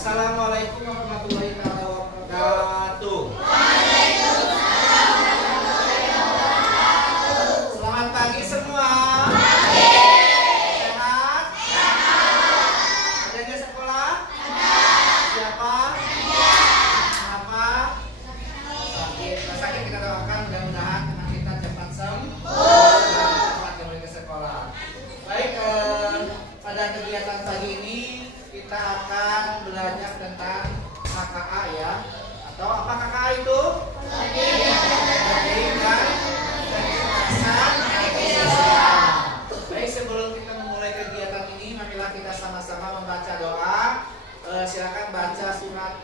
Assalamualaikum warahmatullahi wabarakatuh. Selamat pagi semua. Sehat? Ada di sekolah? Siapa? Kenapa? Sakit. Sakit kita doakan mudah-mudahan teman kita cepat sembuh dan cepat kembali ke sekolah. Baik, pada kegiatan pagi ini kita akan belajar tentang KKA ya. Atau apa KKA itu? Baik, sebelum kita memulai kegiatan ini, marilah kita sama-sama membaca doa. Silakan baca surat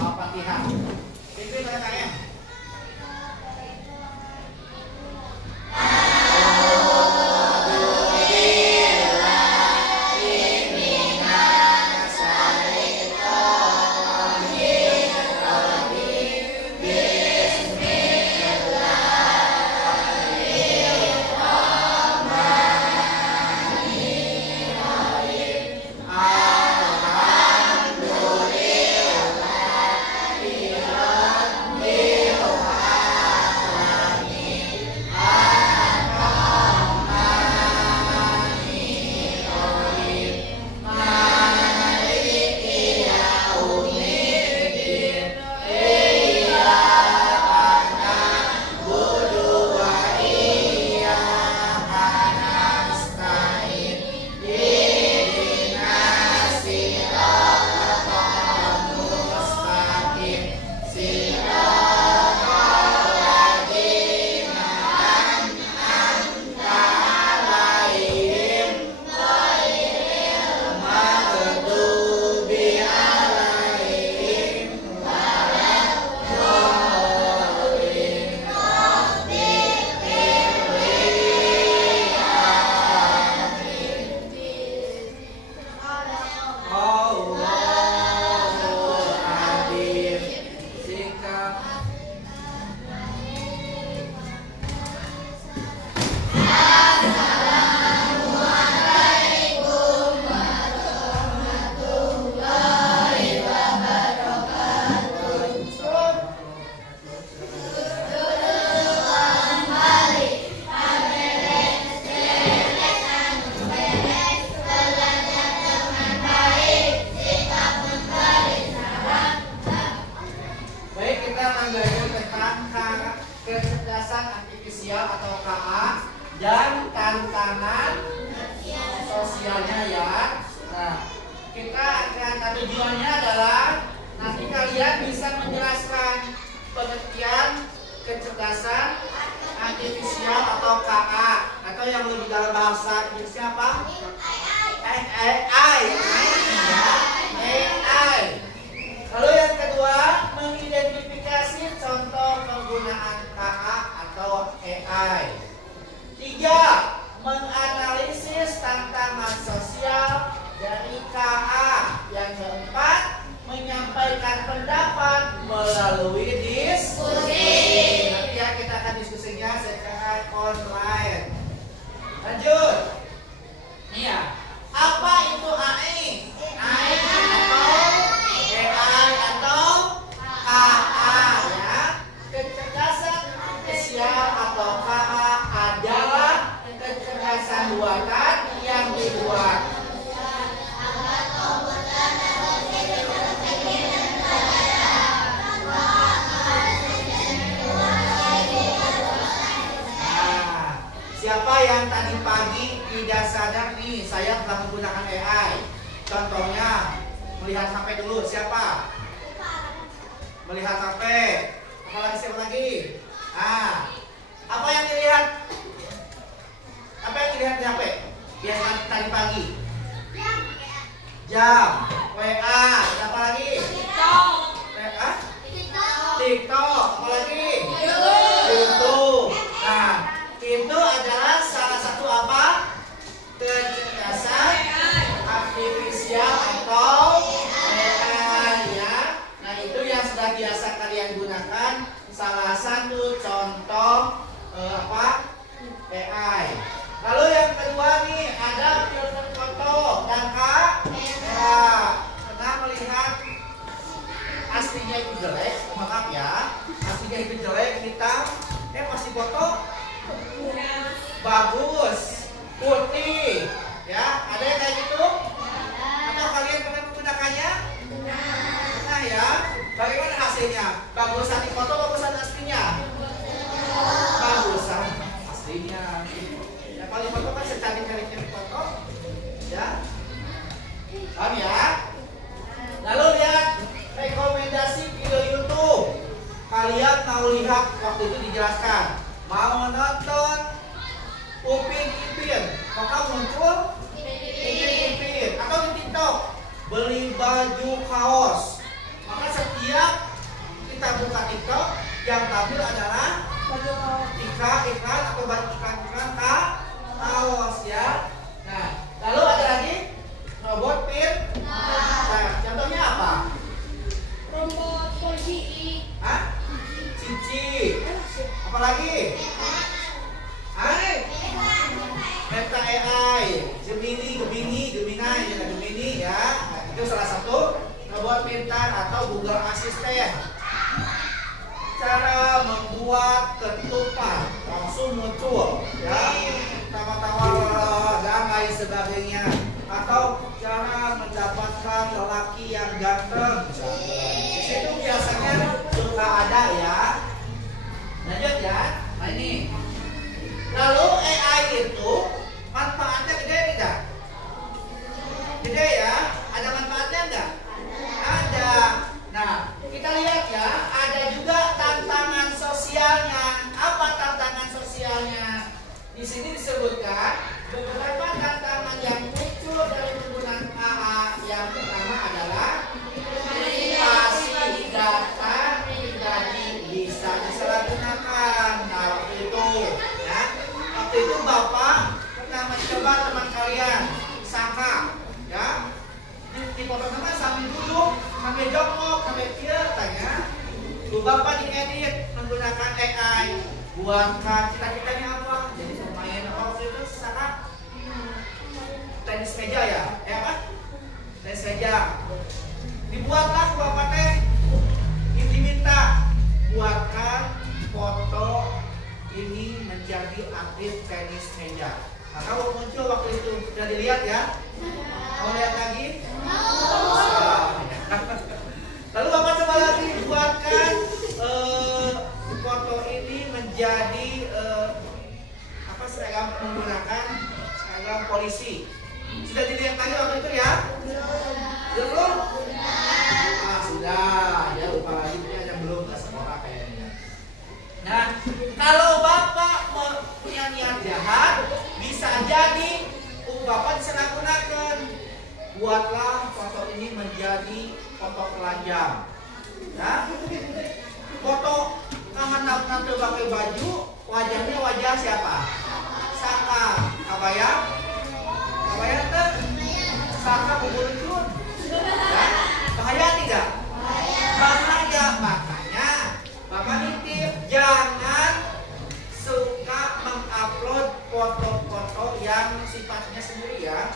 Al-Fatihah. Pimpin KKM. Kecerdasan artifisial atau KA dan tantangan sosialnya ya. Nah, kita akan tujuannya adalah nanti kalian bisa menjelaskan pengertian kecerdasan artifisial atau KA atau yang lebih dalam bahasa Inggrisnya apa? AI. Lalu yang kedua, mengidentifikasi contoh penggunaan KA atau AI. 3. Menganalisis tantangan sosial dari KA. Yang keempat, menyampaikan pendapat melalui diskusi. Nanti ya kita akan diskusinya secara online. Lanjut. Nih ya, apa itu AI? AI atau KA ya. Kecerdasan artifisial atau KA adalah kecerdasan buatan yang dibuat siapa yang tadi pagi tidak sadar nih saya telah menggunakan AI. Contohnya melihat HP dulu, siapa? Melihat HP. Apalagi siapa lagi? Apa yang dilihat? Apa yang dilihat di HP? Biasa tadi pagi. Jam. WA. Apa lagi? WA? TikTok. Apa lagi? YouTube. Nah, itu adalah salah satu apa? Kecerdasan artifisial atau AI ya. Nah, itu yang sudah biasa kalian gunakan. Salah satu contoh AI. Lalu yang kedua nih ada filter foto dan kamera. Paham ya? Lalu lihat rekomendasi video YouTube. Kalian mau lihat waktu itu dijelaskan. Mau nonton Upin Ipin, maka muncul Upin Ipin. Atau di TikTok beli baju kaos, maka setiap kita buka TikTok yang tampil adalah baju kaos, iklan atau baju iklan kaos ya. Nah, lalu ada lagi robot pin. Nah, contohnya apa? Robot polisi. Hah? Cici. Apalagi? Meta AI, Gemini ya. Nah, itu salah satu robot pintar atau Google Assistant. Cara membuat ketupat langsung muncul ya, tawa-tawa dan lain sebagainya. Atau cara mendapatkan lelaki yang ganteng. Di situ biasanya suka ada ya. Lanjut ya. Nah ini. Lalu AI itu manfaatnya gede tidak? Gede ya? Ada manfaatnya enggak? Ada. Nah, kita lihat ya, ada juga tantangan sosialnya. Apa tantangan sosialnya? Di sini disebutkan beberapa tantangan yang muncul dari penggunaan AI. Yang pertama adalah privasi data pribadi bisa disalahgunakan. Nah, waktu itu Bapak pernah mencoba teman kalian sangka ya, di foto nama sambil duduk, sambil jongkok, sambil tanya. Bapak diedit menggunakan AI, buatkan cita-citanya apa? Jadi pemain apa waktu itu sangka tenis meja ya, apa? Tenis meja. Dibuatlah Bapak teh, diminta buatkan foto ini menjadi atlet tenis meja. Nah, kalau muncul waktu itu sudah dilihat ya? Mau lihat lagi? Lalu Bapak coba lagi buatkan foto ini menjadi seragam, menggunakan seragam polisi. Sudah dilihat lagi waktu itu ya? Belum? Sudah. Ya lupa lagi, ini aja belum ke sekolah kayaknya. Nah, kalau Bapak punya niat jahat, bisa jadi Bapak disalahgunakan. Buatlah foto ini menjadi foto telanjang. Ya, foto nampil pakai baju, wajahnya wajah siapa? Saka. Kabaya? Kabaya tuh? Saka bubur-bubur. Ya, bahaya tidak? Bahaya. Makanya Bapak nitip, jangan suka mengupload foto-foto yang sifatnya sendiri ya.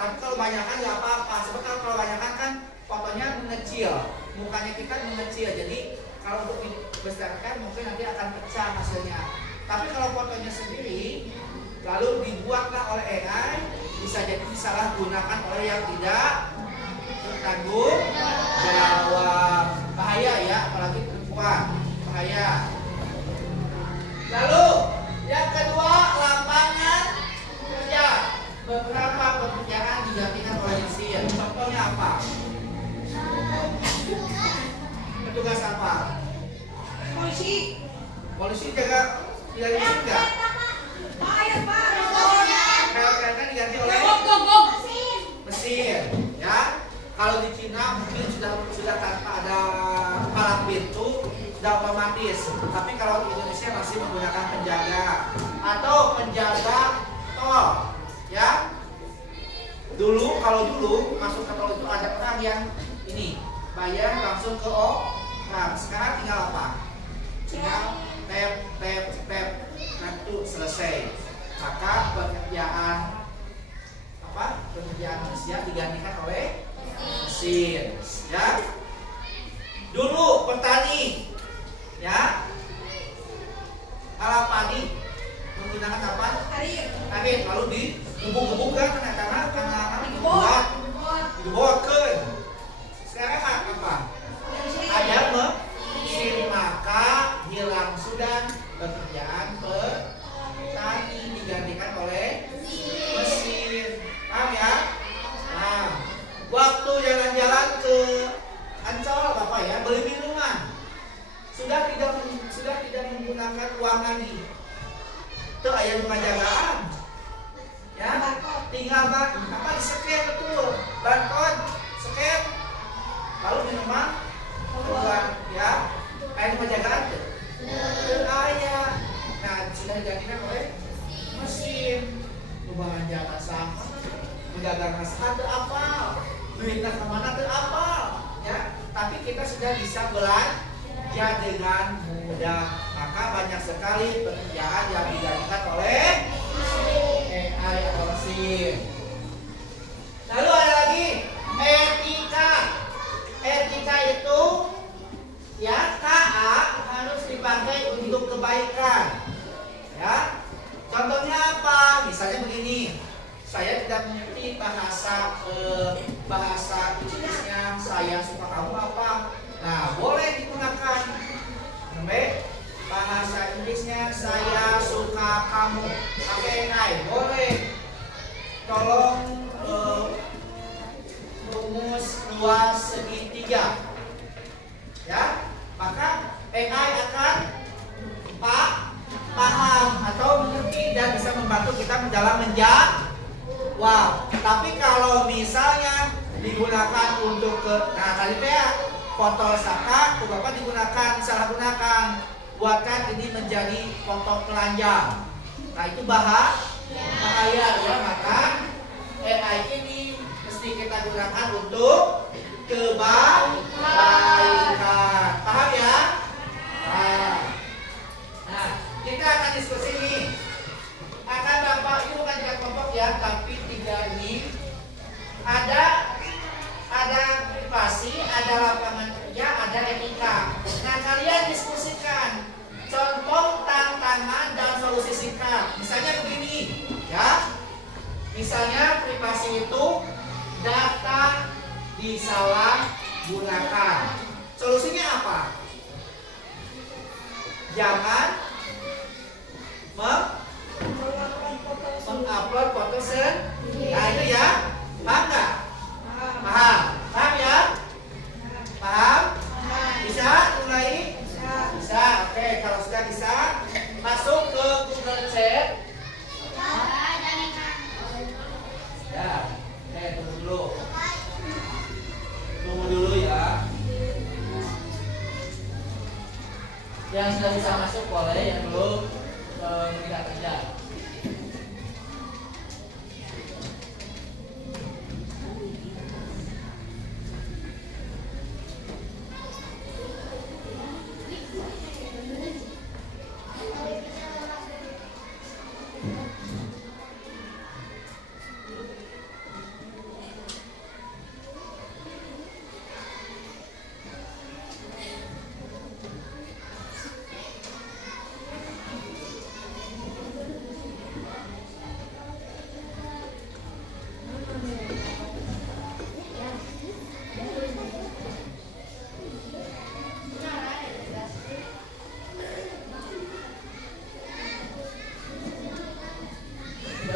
Tapi kalau banyakan nggak apa-apa. Sebab kalau banyakan kan fotonya mengecil, mukanya kita mengecil. Jadi kalau untuk dibesarkan mungkin nanti akan pecah hasilnya. Tapi kalau fotonya sendiri lalu dibuatlah oleh AI, bisa jadi disalahgunakan oleh yang tidak bertanggung jawab. Bahaya ya, apalagi perempuan. Bahaya. Lalu yang kedua, lapangan kerja. Beberapa pekerjaan digantikan oleh mesin. Contohnya apa? Petugas apa? Polisi. Polisi jaga tidak mesin enggak? Rel-rel kan diganti oleh mesin. Ya. Kalau di Cina mungkin sudah tanpa ada palang pintu, sudah otomatis. Tapi kalau di Indonesia masih menggunakan penjaga atau penjaga tol. Ya, kalau dulu masuk ke tol itu ada orang yang ini bayar langsung ke orang. Sekarang tinggal apa? Tinggal tap itu selesai. Maka pekerjaan manusia digantikan oleh mesin. Ya, dulu petani ya alat padi menggunakan apa? Arit. Lalu digubuk-gubukkan karena dibuatkan. Sekarang apa? Ada mesin, maka hilang sudah pekerjaan petani, digantikan oleh mesin. Paham ya? Nah, duitnya kemana tuh apa ya, tapi kita sudah bisa belanja dengan mudah. Maka banyak sekali pekerjaan yang digantikan oleh AI atau mesin. Lalu ada lagi etika. Etika itu ya, KA harus dipakai untuk kebaikan. Ya, contohnya apa? Misalnya begini, saya tidak mengerti bahasa Inggrisnya, saya suka kamu apa? Nah, boleh digunakan. Bahasa Inggrisnya saya suka kamu, pakai AI, boleh. Tolong rumus luas segitiga. Ya, maka AI akan paham atau mengerti dan bisa membantu kita dalam menjawab. Tapi kalau misalnya digunakan untuk nah tadi foto saka, Bapak digunakan salah gunakan, buatkan ini menjadi foto telanjang. Nah itu bahaya ya, maka AI ini mesti kita gunakan untuk kebaikan. Paham ya? Nah, kita akan diskusi nih. Akan Bapak, ini bukan 3 kelompok ya, tapi 3 ini. Ada privasi, ada lapangan kerja, ada etika. Nah, kalian diskusikan contoh, tantangan, dan solusi singkat. Misalnya begini, ya. Misalnya privasi itu data disalahgunakan. Solusinya apa? Jangan mengupload foto sendiri. Nah itu ya, paham nggak? Paham ya? Paham? Bisa mulai? Bisa. Oke, kalau sudah bisa, masuk ke Google Chat. Ya, tunggu dulu ya. Yang sudah bisa masuk boleh, yang belum tidak kerja.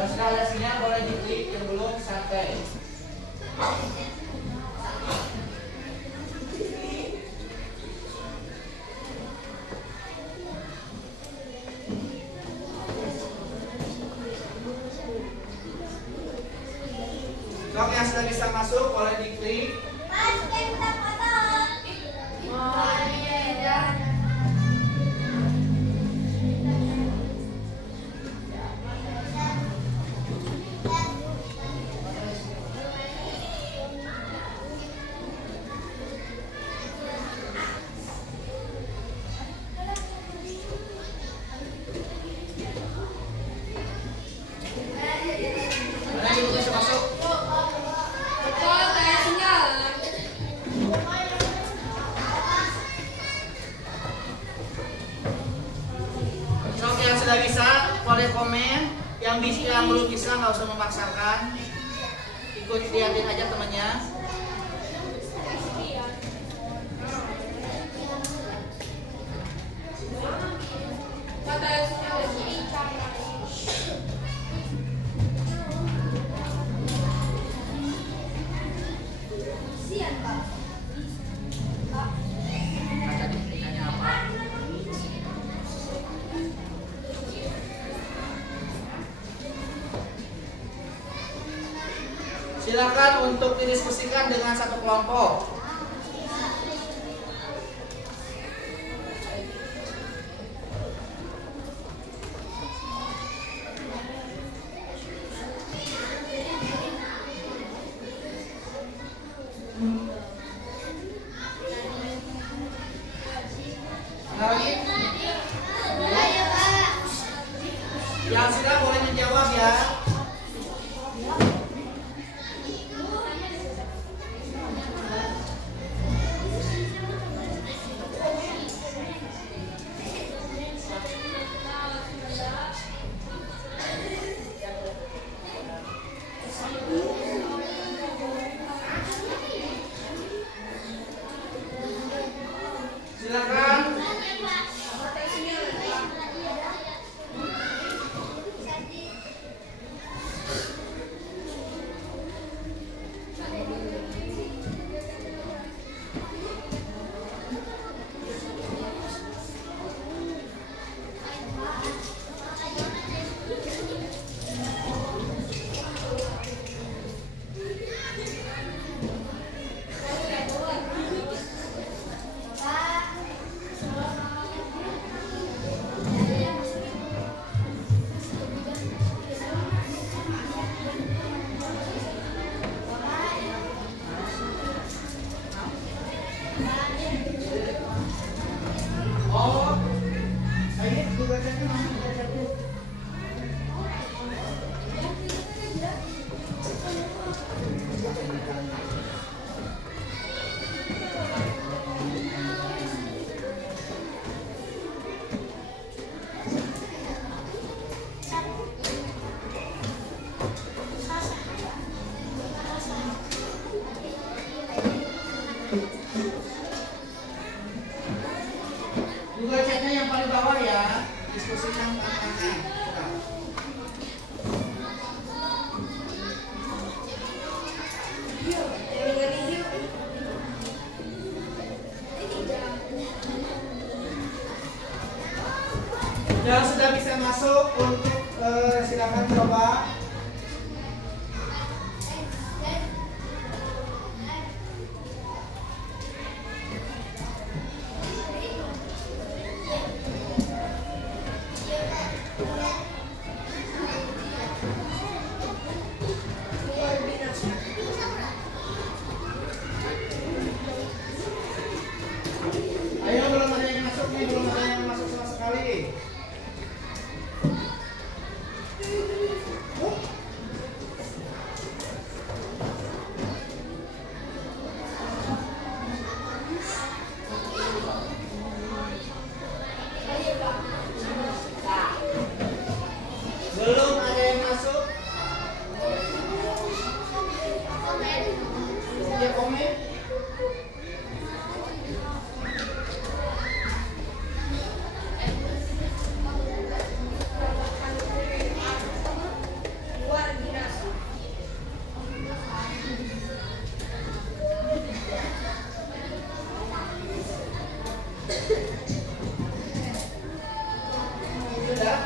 Skalasinya boleh diklik yang belum sampai. Sok yang sudah bisa masuk boleh diklik. Sudah bisa, boleh komen. Yang belum bisa nggak usah memaksakan. Ikut liatin aja temannya. Silakan untuk didiskusikan dengan satu kelompok. sudah bisa masuk untuk silakan coba. Ayo, belum ada yang masuk nih, belum ada yang masuk sama sekali. Belum ada yang masuk. Ya, komen. Sudah.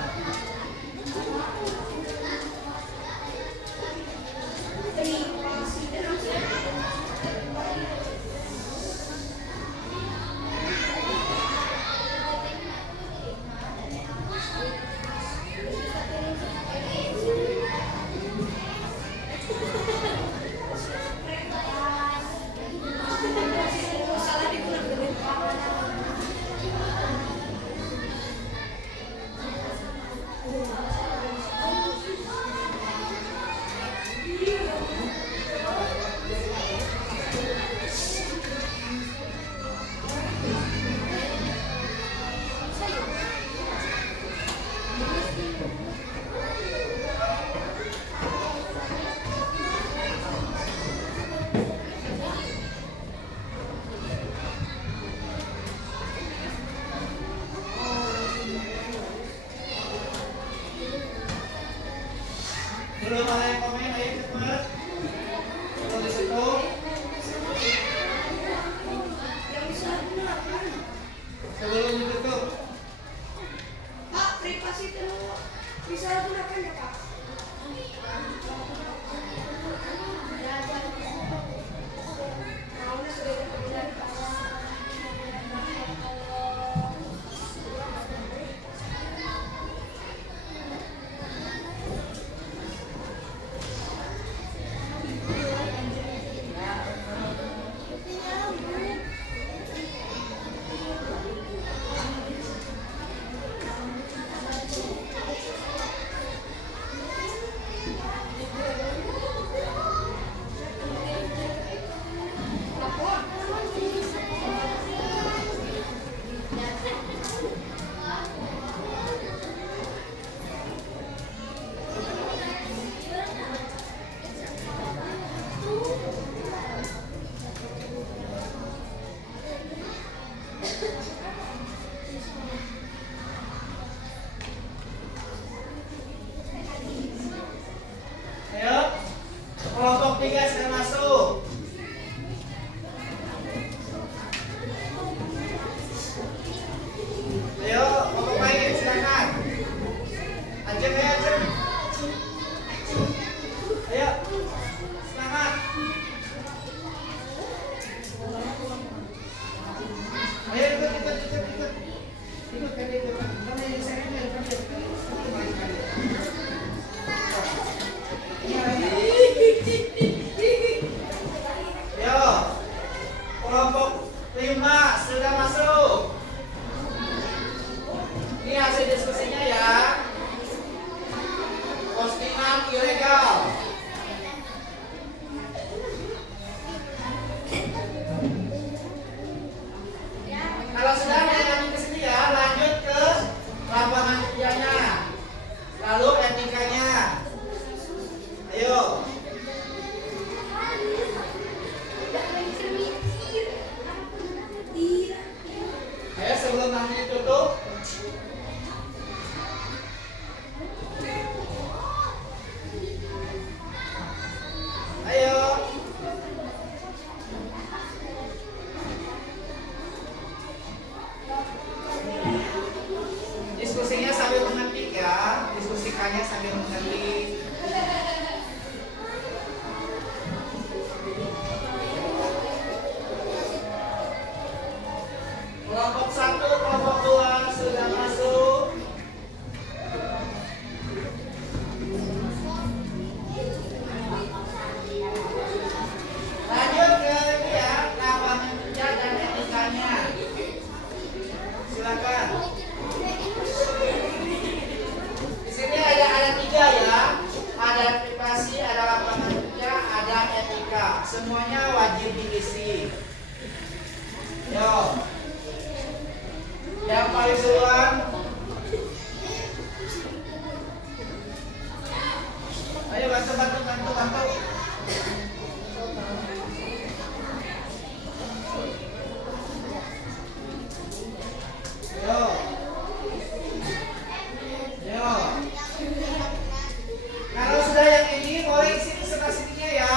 wajib diisi. Yo. Yang paling duluan. Ayo bantu. Yo. Kalau sudah yang ini boleh sini sebelah sininya ya.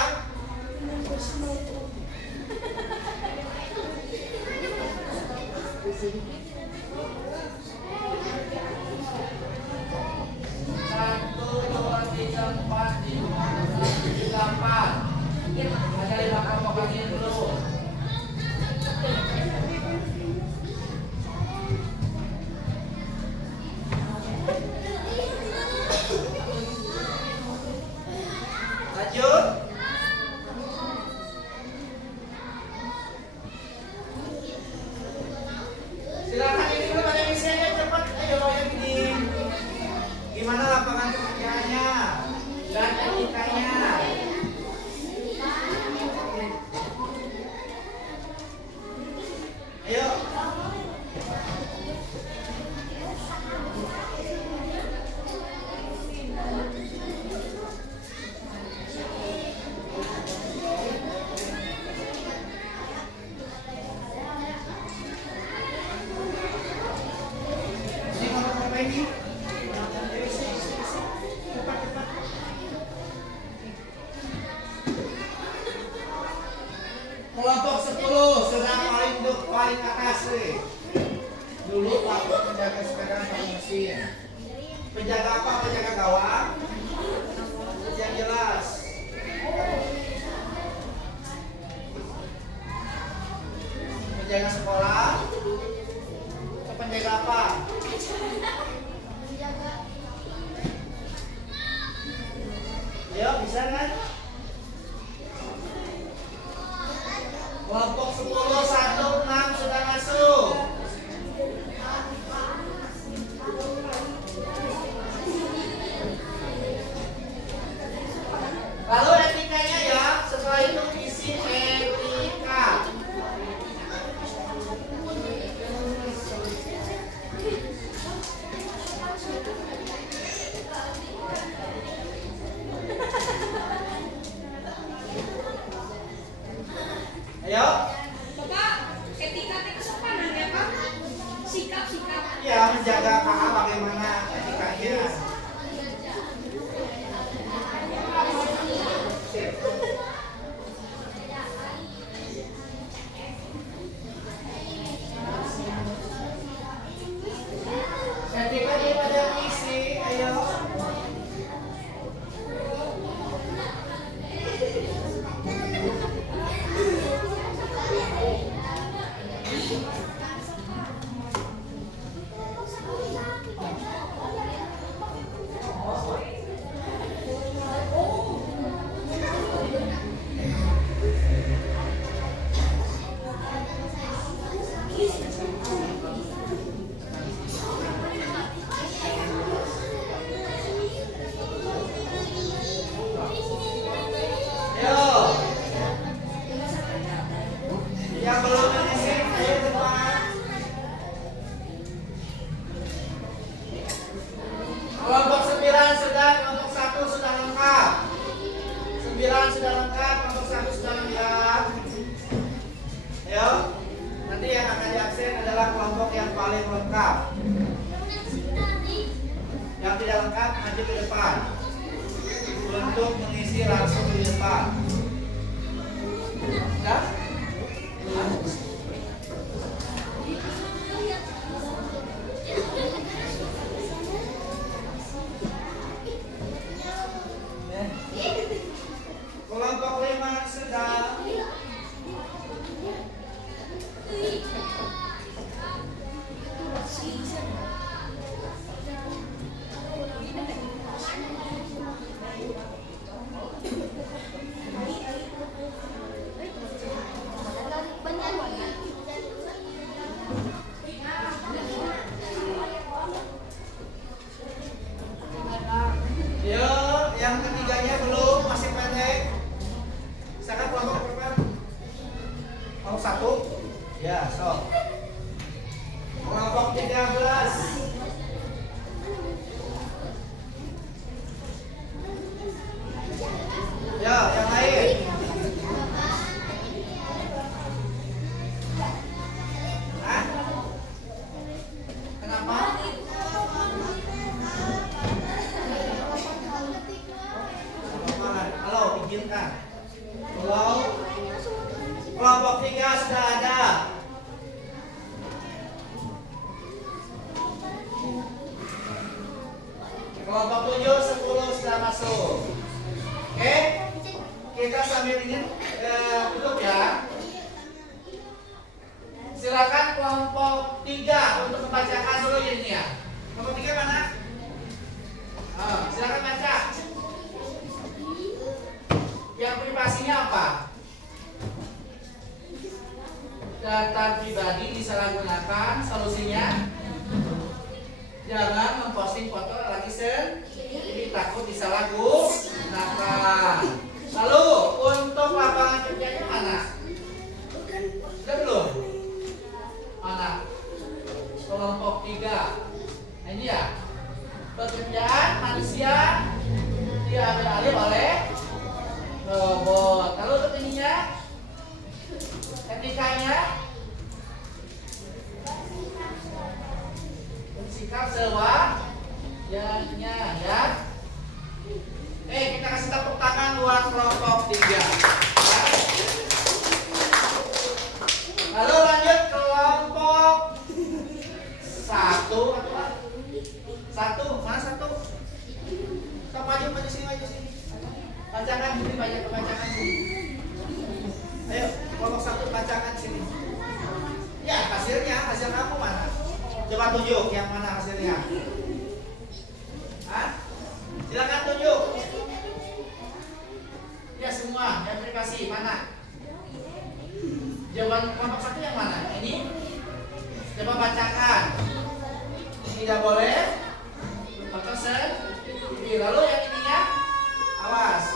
Satu, dua, tiga, empat, lima, enam, tujuh, delapan. Ada 5 kelompok lagi dulu. Lanjut. Silakan ini dulu pada misalnya cepat. Ayo yang ini. Gimana lapangan pekerjaannya dan etikanya? Ayo. Ini ngomong apa ini? Kelompok 10 sedang paling atas nih. Dulu Pak penjaga sepeda paling mesin. Penjaga apa? Penjaga gawang. Yang jelas. Penjaga sekolah. Atau penjaga apa? Ya bisa kan? Kelompok 10, 1, 6 sudah masuk. Lalu etikanya ya, setelah itu isi etika. Ayo. Bapak, etika itu kesopanan ya Pak? Sikap. Ya, menjaga KA bagaimana etikanya. Etika dia pada isi, ayo. Yang belum mengisi, ayo depan. Kelompok 9 sudah, kelompok 1 sudah lengkap. 9 sudah lengkap, kelompok 1 sudah lengkap. Ayo, nanti yang akan diabsen adalah kelompok yang paling lengkap. Yang tidak lengkap maju ke depan untuk mengisi langsung di depan. Sudah? Kelompok 5 sudah. 1? Ya, sok. Kelompok 13. Ya, yang lain. Hah? Kenapa? Halo, izinkan. Halo. Kelompok 3 sudah ada. Kelompok 7, 10 sudah masuk. Oke? Kita sambil ini tutup ya. Silakan kelompok 3 untuk membacakan dulu ini ya. Kelompok 3 mana? Silakan baca. Yang privasinya apa? Data pribadi disalahgunakan. Solusinya jangan memposting foto lagi sendiri, takut disalahgunakan. Lalu untuk lapangan kerjanya mana? Sudah belum? Mana? Kelompok 3. Nah, ini ya. Pekerjaan manusia diambil alih oleh robot. Lalu untuk ininya, etikanya, bersikap sewajarnya ya. Kita kasih tepuk tangan buat kelompok 3. Lalu lanjut kelompok 1 atau 1, mana 1? Stop, maju sini. Bacakan sini, bacakan sini. Ayo, kelompok 1 bacakan sini. Ya, hasil kamu mana? Coba tunjuk yang mana hasilnya. Hah? Silakan tunjuk. Ya semua, yang privasi mana? Jawaban kelompok 1 yang mana? Ini? Coba bacakan. Tidak boleh. Foto sendiri. Lalu yang ininya? Awas.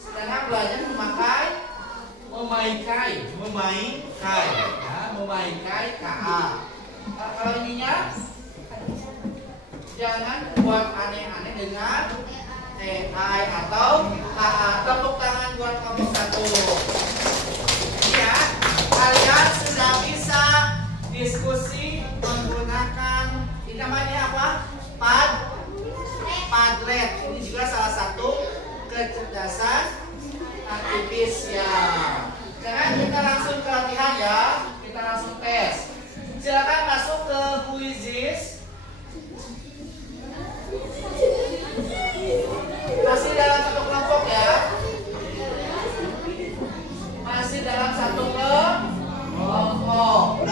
Sedangkan belajar memaikai KA. Kalau ininya jangan buat aneh-aneh dengan AI atau KA. Tepuk tangan buat kelompok 1. Ya, kalian sudah bisa diskusi menggunakan ini namanya apa? Padlet. Ini juga salah satu kecerdasan artifisial. Sekarang kita langsung ke latihan ya. Kita langsung tes. Silakan masuk ke quizzes. Masih dalam satu kelompok ya. Masih dalam satu kelompok.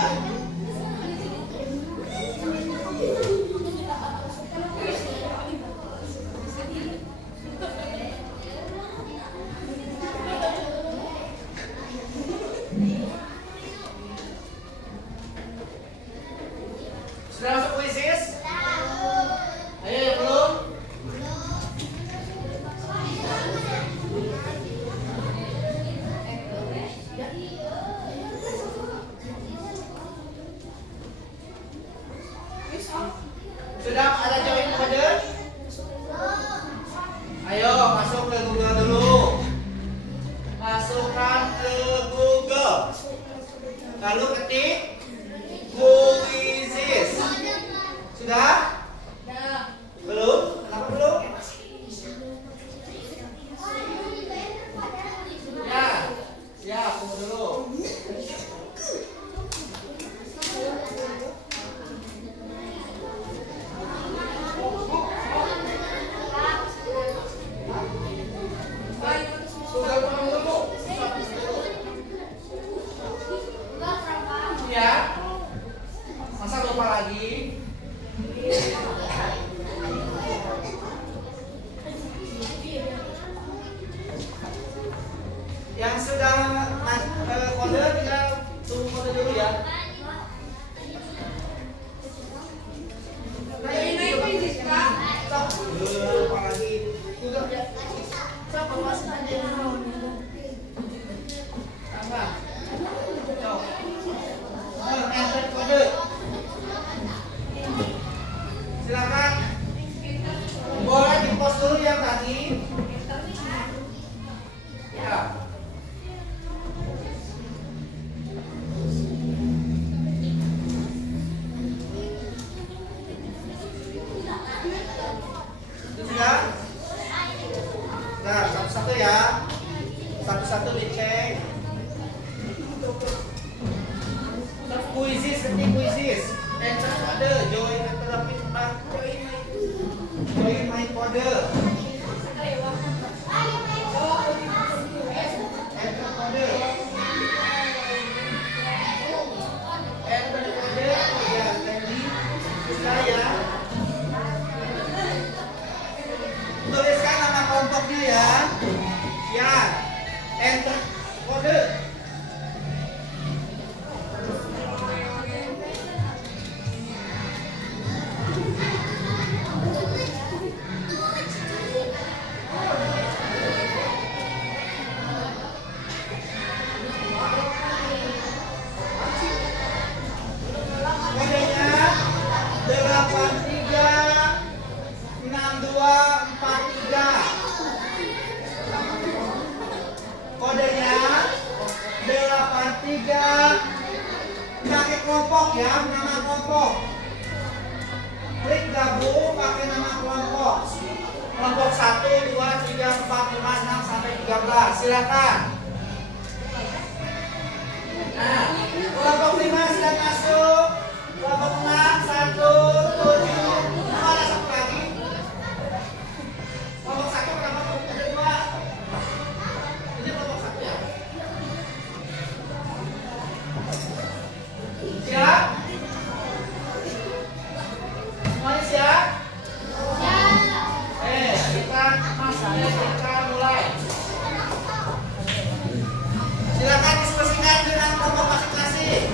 Satu-satu dicek. Kuisis, ketik kuisis. Enter kode, join terapi tentang join my kode. Enter kode. Enter kode, ya tadi saya tuliskan nama kelompoknya ya. Ya, enter kode. Pakai kelompok ya, nama kelompok. Klik gabung pakai nama kelompok. Kelompok 1, 2, 3, 4, 5, 6 sampai 13. Silakan. Nah, kelompok 5 silakan masuk. Kelompok 6, 1, 7. Mana satu lagi? Kelompok 1 berapa? Ada 2. Ini kelompok 1 ya. Siap? Semuanya siap? Kita mulai. Silakan diskusikan dengan kelompok masing-masing.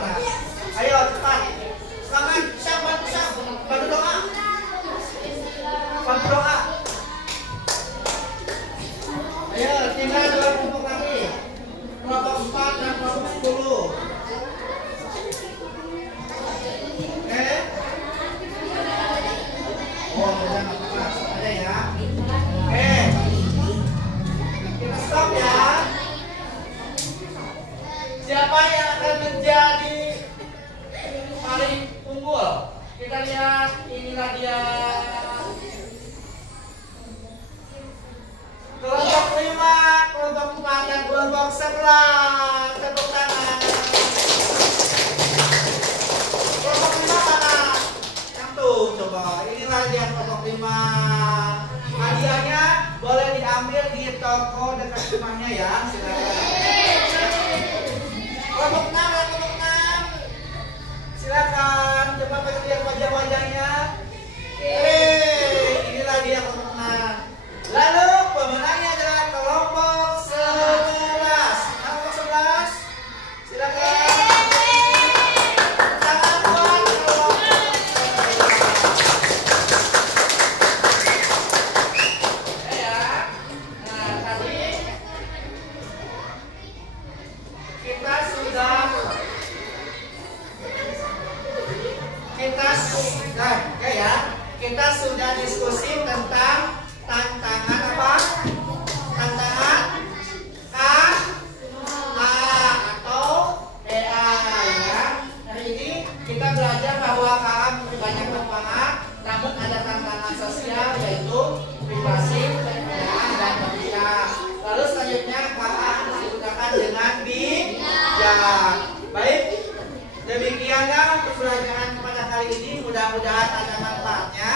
mana? Ayo cepat. Semangat, Syam, bantu Syam. Bantu doa. Bantu doa. Ayo, tinggal 2 kelompok lagi. Kelompok 4 dan kelompok 10. Oke. Oh, udah nggak apa-apa. Stop aja ya. Oke. Kita stop ya. Siapa yang akan menjadi paling unggul? Kita lihat, inilah dia. Kelompok 5, kelompok 4, dan kelompok 11. Tepuk tangan. Kelompok 5 mana? Yang tuh, coba. Inilah dia kelompok 5. Hadiahnya boleh diambil di toko dekat rumahnya ya. Silakan. Kelompok 6 ya, kelompok 6. Silakan, coba pengen lihat wajah-wajahnya. Inilah dia kelompok 6. Lalu pemenangnya adalah kelompok 11. Kelompok 11. Silakan. Tangan buat kelompok 11. Ya. Nah, tadi kita sudah diskusi tentang tantangan apa? Tantangan KA atau EA ya. Hari ini kita belajar bahwa KA memberi banyak manfaat, namun ada tantangan sosial yaitu privasi dan logika. Lalu selanjutnya KA digunakan dengan bijak. Baik, demikianlah pembelajaran pada kali ini. Mudah-mudahan ada manfaatnya.